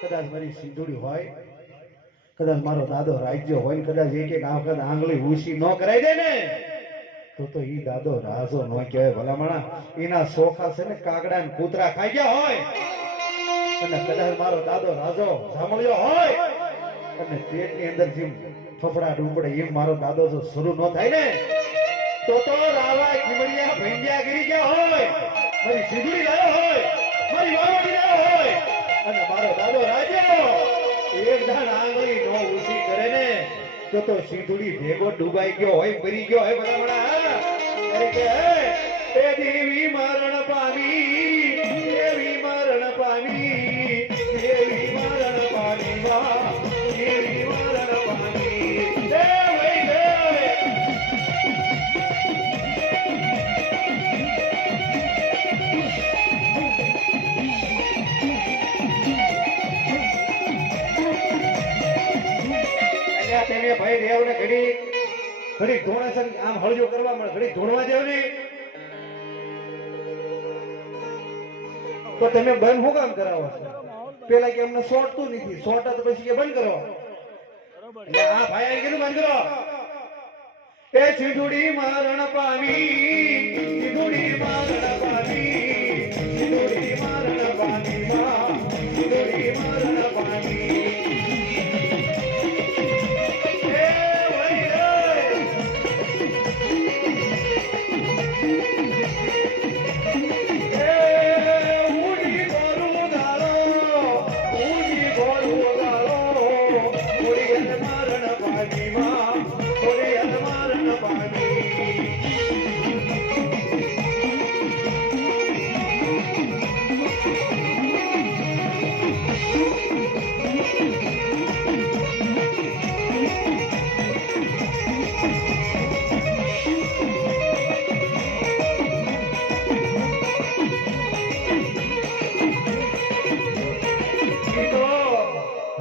કદાચ મારી સિંધુડી હોય, કદાચ મારો દાદો રાજ્ય હોય, કદાચ એક એક વખત આંગળી ઊંચી ન કરાઈ દે ને તો ઈ દાદો રાજો ન કહેવાય ભલામણા. એના સોખા છે ને કાગડા ને કૂતરા ખાઈ ગયા હોય, અને કદાચ મારો દાદો રાજો સાંભળ્યો હોય અને પેટની અંદર જેમ ફફડાટ ઉપડે એમ મારો દાદો જો શરૂ ન થાય ને તો રાવા ખીમડિયા ભેંડિયા ગીરી ગયા હોય, મારી સિંધુડી લાયો હોય, મારી વાવડી લાયો હોય, અને મારો દાદો રાજો એક દાન આંગળી નો ઊંચી કરે ને તો સિંધુડી ભેગો ડૂબાઈ ગયો હોય, મરી ગયો હોય ભલામણા. અરે કે એ દેવી મરણ પામી, દેવી મરણ પામી, દેવી મરણ પામી, દેવી મરણ પામી, દેવી દેવી. તમે ભાઈ દેવ ને ઘડી ઘડી ધોણા આમ હળજો કરવા મળે, ઘડી ધોણવા દેવ ને તો તમે બંધ શું કામ કરાવો છો? પેલા કે અમને સોટતું નથી, સોટા તો પછી કે બંધ કરો. હા ભાઈ કીધું બંધ કરો. એ સિંધુડી મરણ પામી, સિંધુડી મરણ પામી, સિંધુડી મરણ પામી, સિંધુડી મરણ પામી.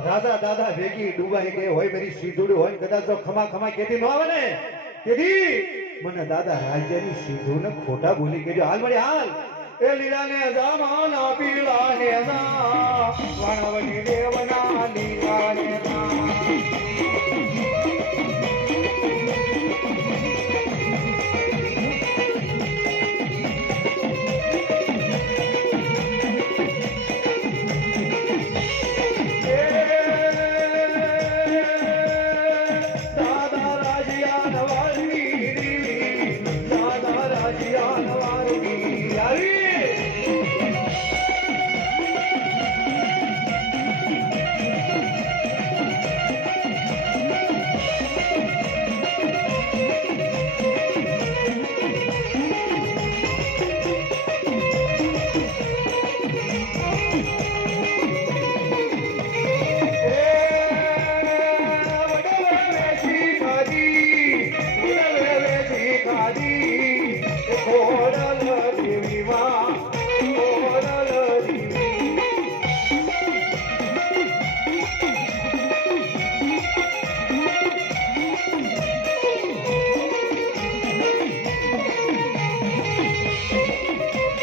દાદા દાદા ભેગી ડૂબાઈ ગઈ હોય, મારી સિંધુડી હોય, કદાચ જો ખમા ખમા કેતી ન આવે ને તેથી મને દાદા રાજ્યની સિંધુને ખોટા ભૂલી ગયો. હાલ મળી હાલ એ લીલાને જામાના પીળાને ના વાણવડી દેવના લીલાને ના